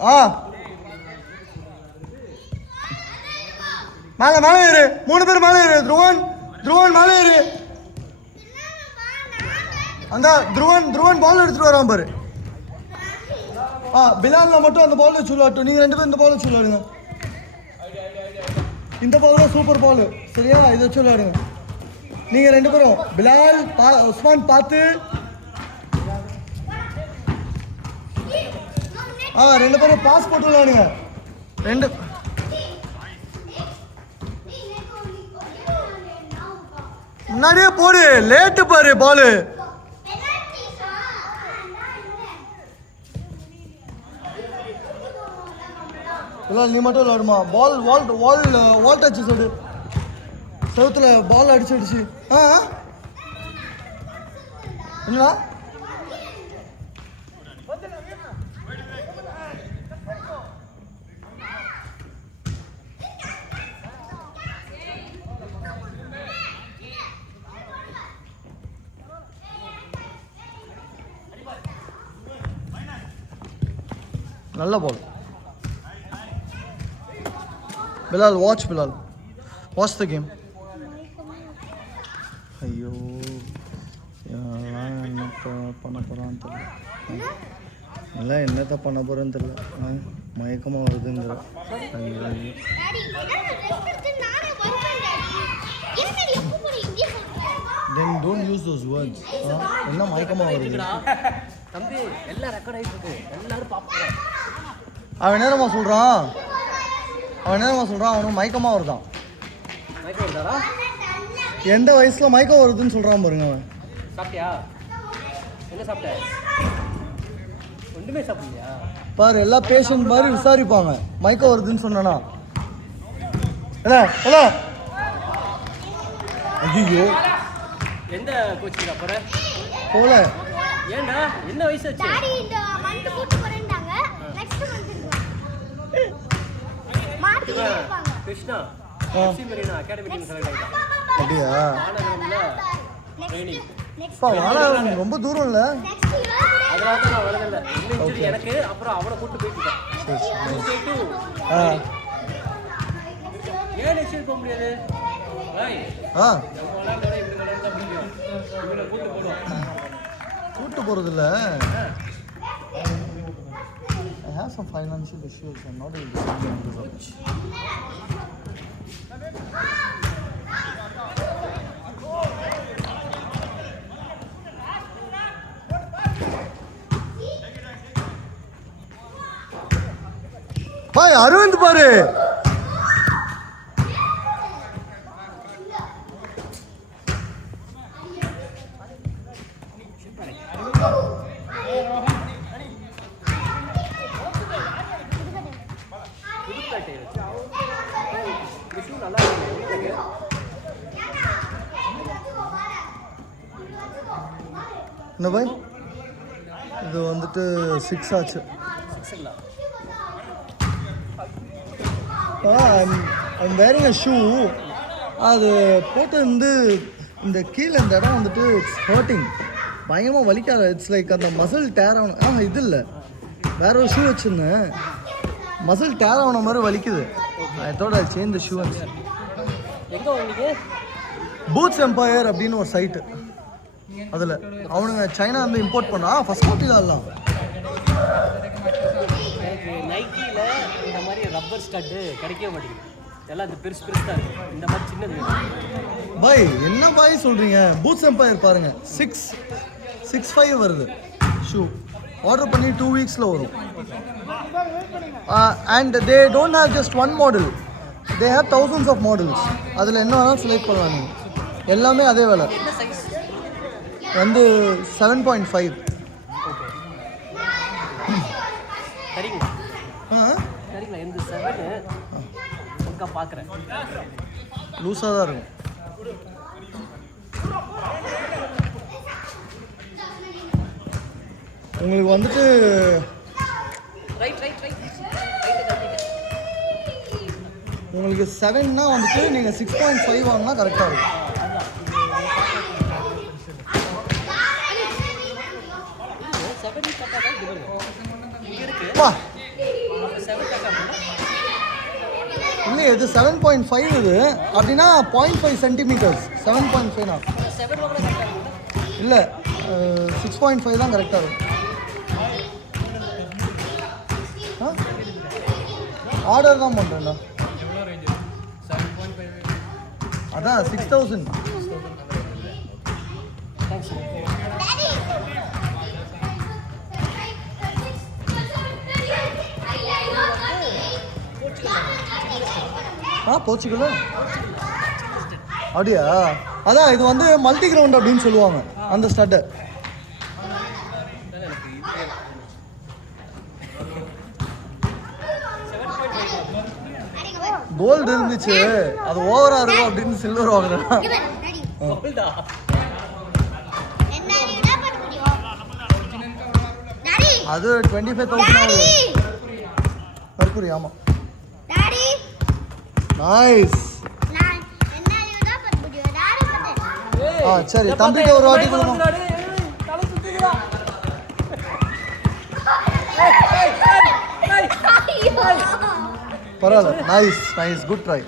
ஆ மேலே மேலே ஏறு 3 பேர் மேலே ஏறு துருவன் மேலே ஏறு அந்த துருவன் பால் எடுத்துட்டு வரான் பாரு பிலாலில் மட்டும் அந்த பால் வச்சு விளாட்டும் நீங்கள் 2 பேரும் இந்த பால் வச்சு விளாடுங்க இந்த பால் தான் சூப்பர் பால் சரியா இதை வச்சு விளாடுங்க நீங்கள் 2 பேரும் பிலால் உஸ்மான் பார்த்து 2 பேரும் பாஸ் போட்டு விளாடுங்க 2 முன்னாடியே போடு லேட்டு பாரு பாலு இல்லை நீ மட்டும் விளாடுமா வால் டச்சு சொல்லு செவுத்துல பால் அடிச்சு என்னடா நல்ல பால் Bilal, watch the game. ஐயோ என்னத்த பண்ண போகிறான்னு தெரியல எல்லாம் என்னத்த பண்ண போகிறேன்னு தெரியல மயக்கமாக வருதுங்கிற ஐயோ Then don't use those words. என்ன மயக்கமாக வருது தம்பி எல்லாம் ரெக்கார்ட் ஆகிட்டு இருக்கு எல்லாரும் பார்ப்போம் அவன் நேரமா சொல்கிறான் அவனுக்கு மயக்கமாக வருதான் மயக்கம் வருதாடா எந்த வயசில் மயக்கம் வருதுன்னு சொல்கிறான் பாருங்க அவன் சாப்பிட்டியா என்ன சாப்பிட்ட ஒன்றுமே சாப்பிடலையா பாரு எல்லா பேஷண்ட் மாதிரி விசாரிப்பாங்க மயக்கம் வருதுன்னு சொன்னா ஐயோ எந்த கோச்சிங் அப்புறம் போல ஏண்டா என்ன வயசு ஆச்சு டாடி இந்த மந்த் கூட்டி போறேன்டாங்க நெக்ஸ்ட் மந்த் மாத்தி இருப்பாங்க Krishna FC Marina academy team select ஆயிட்டான் அப்படியா வானகரம்ல ட்ரெய்னிங் வானகரம் ரொம்ப தூரம் இல்ல அதனால தான் நான் வரல இன்னும் எனக்கு அப்புறம் அவனை கூட்டி போயிட்டேன் ஏன் நெக்ஸ்ட் போக முடியாது பாய் கூட்டு போறது இல்ல I have some financial issues. I'm not able to do this. Bye, Arvind பாரு என்ன பாய் இது வந்துட்டு 6 ஆச்சு I'm wearing a shoe அது போட்டு வந்து இந்த கீழே இந்த இடம் வந்துட்டு இட்ஸ் ஹர்ட்டிங் பயங்கரமாக வலிக்காது இட்ஸ் லைக் அந்த மசில் டேர் ஆகணும் இது இல்லை வேற ஒரு ஷூ வச்சுருந்தேன் மசில் டேர் ஆன மாதிரி வலிக்குது அதோட சேஞ்ச் த ஷூ அண்ட் எங்கே வாங்கினீங்க பூட்ஸ் எம்பையர் அப்படின்னு ஒரு சைட்டு அதில் அவனுங்க சைனா வந்து இம்போர்ட் பண்ணா ஃபர்ஸ்ட் குவாலிட்டியில் ஆடலாம் எனக்கு நைக்கியில் இந்த மாதிரி ரப்பர் ஸ்டட்டு கிடைக்கவே மாட்டேங்குது எல்லாம் இந்த பெருசு தான் இருக்குது இந்த மாதிரி சின்னது பாய் என்ன பாய் சொல்கிறீங்க பூட்ஸ் எம்பையர் பாருங்கள் 665 வருது ஷூ ஆர்டர் பண்ணி 2 வீக்ஸில் வரும் and they don't have just one model they have thousands of models அதில் என்ன வேணாலும் செலக்ட் பண்ணலாம் நீங்கள் எல்லாமே அதே வேலை வந்து 7.5 சரிங்களா சரிங்களா இந்த 7 ஒருக்கா பார்க்குறேன் லூஸாக தான் இருக்கும் உங்களுக்கு வந்துட்டு உங்களுக்கு 7னா வந்துட்டு நீங்கள் 6.5 வாங்கினா கரெக்டாக இருக்கும் வா இல்லையே இது 7.5 இது அப்படின்னா 0.5 சென்டிமீட்டர்ஸ் 7.5 இல்லை 6.5 தான் கரெக்டாக இருக்கும். ஆர்டர் தான் பண்ணுறேன்டா. அதான் 6,000. போர்ச்சுகலா அப்படியா? அதான் இது வந்து மல்டி கிரவுண்ட் அப்படின்னு சொல்லுவாங்க அந்த ஸ்டட்டை. கோல்டு இருந்துச்சு அது ஓவரா இருக்கும் அப்படின்னு சில்வர் வாங்குறேன். அது 25,000 மர்க்குரி. ஆமா நைஸ். சரி தம்பிட்ட ஒரு வாட்டி கொடுங்க. பரவாயில்ல. Nice nice good try.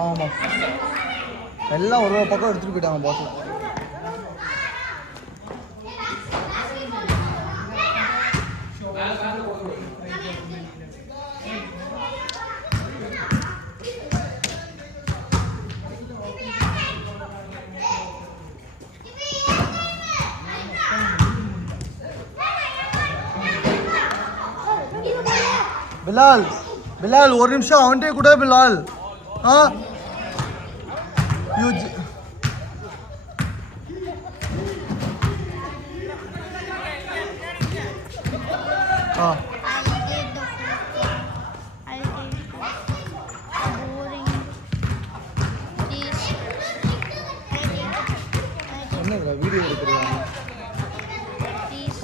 ஆமாம் எல்லாம் ஒரு பக்கம் எடுத்துகிட்டு போயிட்டாங்க பாட்டில். பிலால் பிலால் ஒரு நிமிஷம் அவன்கிட்டே கூட பிலால். ஆ என்னதுடா வீடியோ எடுக்கிறியா?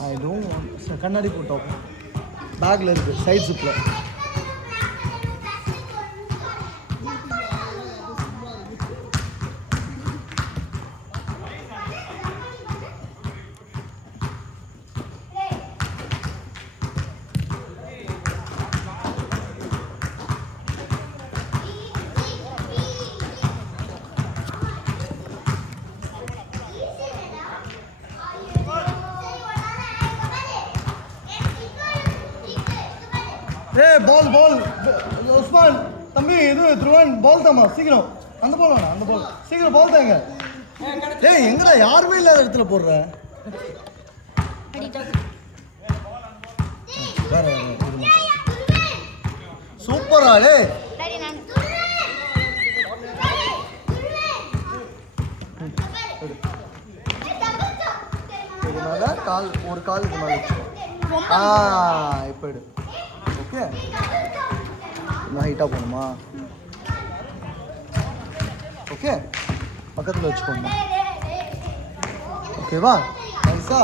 I don't want. கண்ணாடி போட்டோம் பேக்கில் இருக்குது சைட் ஜிப்பில். ஏய் பால் பால் உஸ்மான் தம்பி இது த்ருவன் பால் தாமா சீக்கிரம். அந்த பால் வேணாம் அந்த பால் சீக்கிரம் பால் தாங்க. ஏய் எங்கடா யாருமே இல்லாத இடத்துல போடுற? சூப்பரா டே. இதனால கால் ஒரு கால் இது மாதிரி இப்போ எடு. ஓகே இன்னும் ஹைட்டாக போகணுமா? ஓகே பக்கத்தில் வச்சுக்கோங்க. ஓகேவா நைஸா?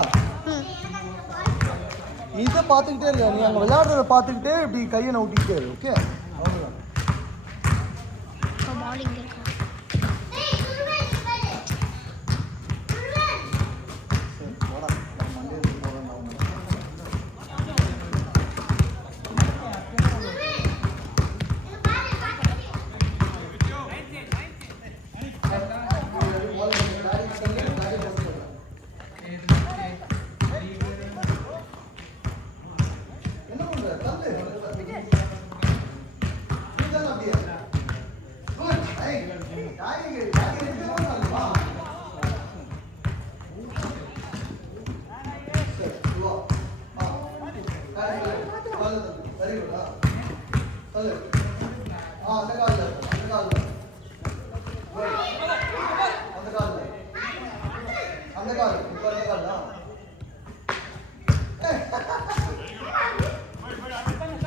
இதை பார்த்துக்கிட்டே இல்லை நீ அங்கே விளையாடுறத பார்த்துக்கிட்டே இப்படி கையை நவுட்டிக்கிட்டே இரு. ஓகே அவ்வளோதான்.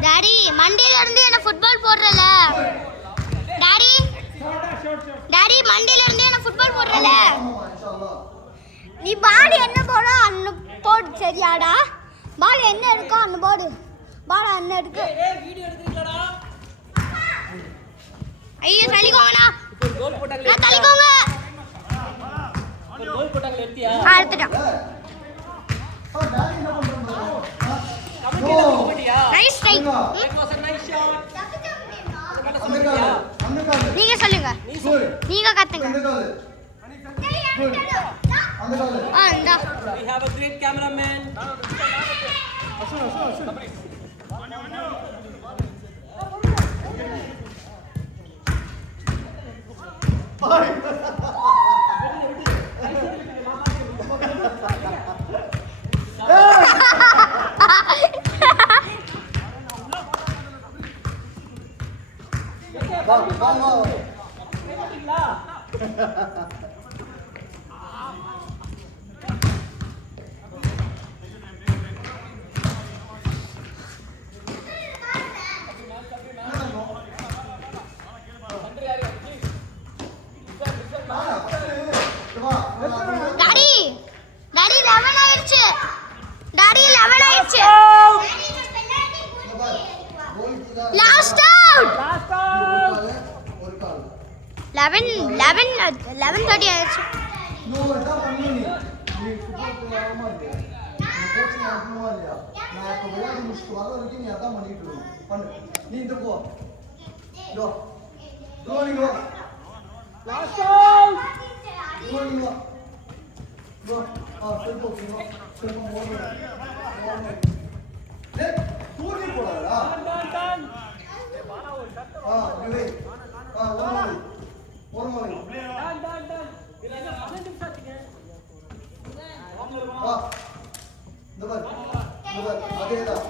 டாடி மண்டியில இருந்து என்ன ஃபுட்பால் போடுறல? டாடி டாடி மண்டியில இருந்து என்ன ஃபுட்பால் போடுறல? நீ பால் என்ன போடோ அந்த போடு சரியாடா? பால் என்ன இருக்கோ அந்த போடு. பாடா அண்ணன் எடுக்கு. வீடியோ எடுக்கிறீங்களாடா? ஐயோ தள்ளிக்கோங்கண்ணா. இப்போ கோல் போட்டாங்களே. தள்ளிக்கோங்க. கோல் போட்டாங்களே எடுத்தியா? எடுத்துட்டோம். டாடி என்ன பண்றாங்க? கபடியா? Nice try. It was a nice shot. அந்த கால் நீங்க சொல்லுங்க. நீங்க கத்துங்க. அந்த கால் அந்த கால் இந்தா. We have a great cameraman. வா வா வா டாடி டாடி 11 ஆயிடுச்சு. டாடி 11 ஆயிடுச்சு. Last out. ஒரு கால் 11:30 ஆயிடுச்சு. இன்னொரு தான் பண்ணு நீ ஃபுட்பால் விளையாடாம இருக்க நீ கோச் நடக்கணுமா இல்லையா நான் இப்போ விளையாடி முடிச்சுட்டு வர வரைக்கும் நீ அதான் பண்ணிட்டு இருக்கணும் பண்ணு நீ இந்த போ இதோ நீங்க வா Last out. நீங்க வா இதோ செல்போன் டேய் தூக்கி போடாதடா Done. இவே ஒரு மாதிரி Done. இல்ல 15 நிமிஷம் ஆச்சுங்க. இந்த பாரு அதேதான்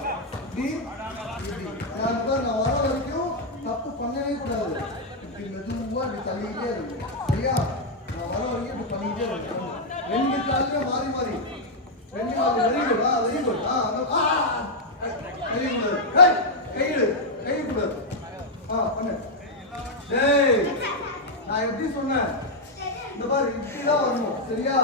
நான் வர வரைக்கும் தப்பு பண்ணவே கூடாது இப்படி மெதுவா இப்படி தள்ளிக்கிட்டே இருக்கு சரியா நான் வர வரைக்கும் இப்படி பண்ணிக்கிட்டே இருக்கேன் ரெண்டு காலையும் மாறி மாறி ரெண்டு கால் very good very good very good கை கூடாது பண்ணு டேய் நான் எப்படி சொன்னேன் இந்த பாரு இப்படிதான் வரணும் சரியா